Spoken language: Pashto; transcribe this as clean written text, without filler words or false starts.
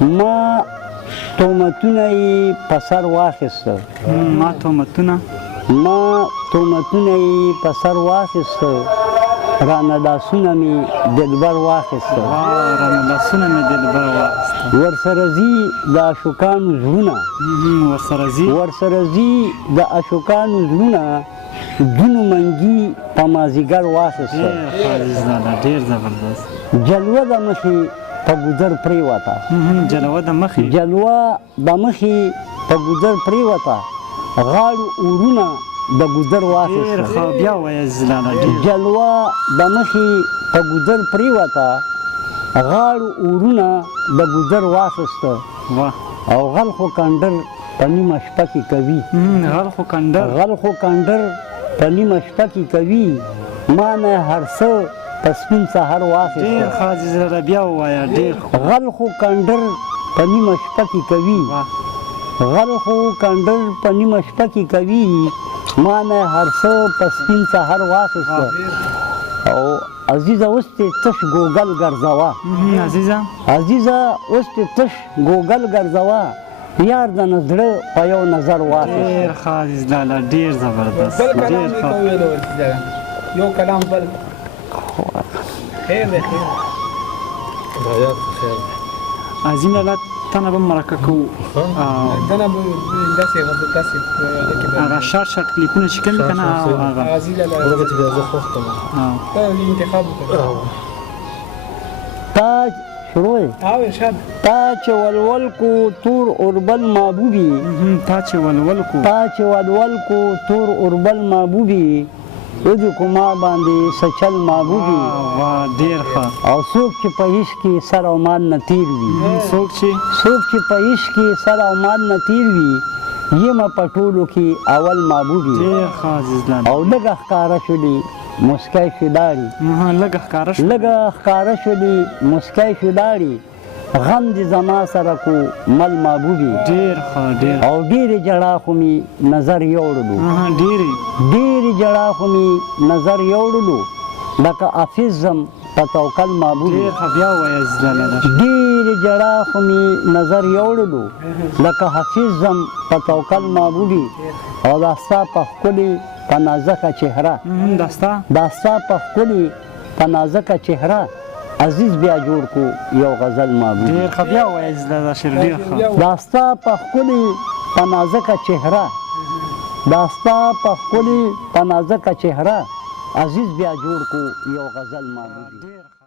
ما تهمتونه یې په سر واخیسته ما تهمتونه یې په سر واخیسته رانه لاسونه مې دلبر واخیسته ورسره ځي د عاشقانو زړونه دونو منګي په مازدیګر واخیسته جلوه د مخې په ګودر پرېوته غاړو اورونه د ګودر واخیسته او غل خو کندر په نیمه شپه کې کوي ما نه هر څه په سپین سهار واخیسته غل خو کندر په نیمه شپه کې کوي ما نه هر څه په سپین سهار واخیسته او عزیزه اوس دې تش ګوګل ګرځوه یار د نظره په یو نظر واخیسته ډېر ښه عزیز لالا ډېر زبردست یو کلام بل خیر دی عظیم لالا تنه به مرکه کوو هغه شارټ کلیپونه چې کوم که نه تا چې ولول کو تور اوربل محبوبي ودې کوما باندې سچل محبوبي او څوک چې په عشق کې سر او مان نه تیر وي یم په ټولو کې اول محبوبي او لږه ښکاره شولې مسکی شو داړي غم دې زما سره کو مل محبوبي او ډېرې جړا خو مې نظر یوړلو لکه حافظ زم په توکل محبوبي او دا ستا په ښکلې په نازکه چهره عزیز بیا جوړ کو یو غزل محبوبي دا ستا په ښکلې په نازکه چهره عزیز بیا جوړ کو یو غزل محبوبي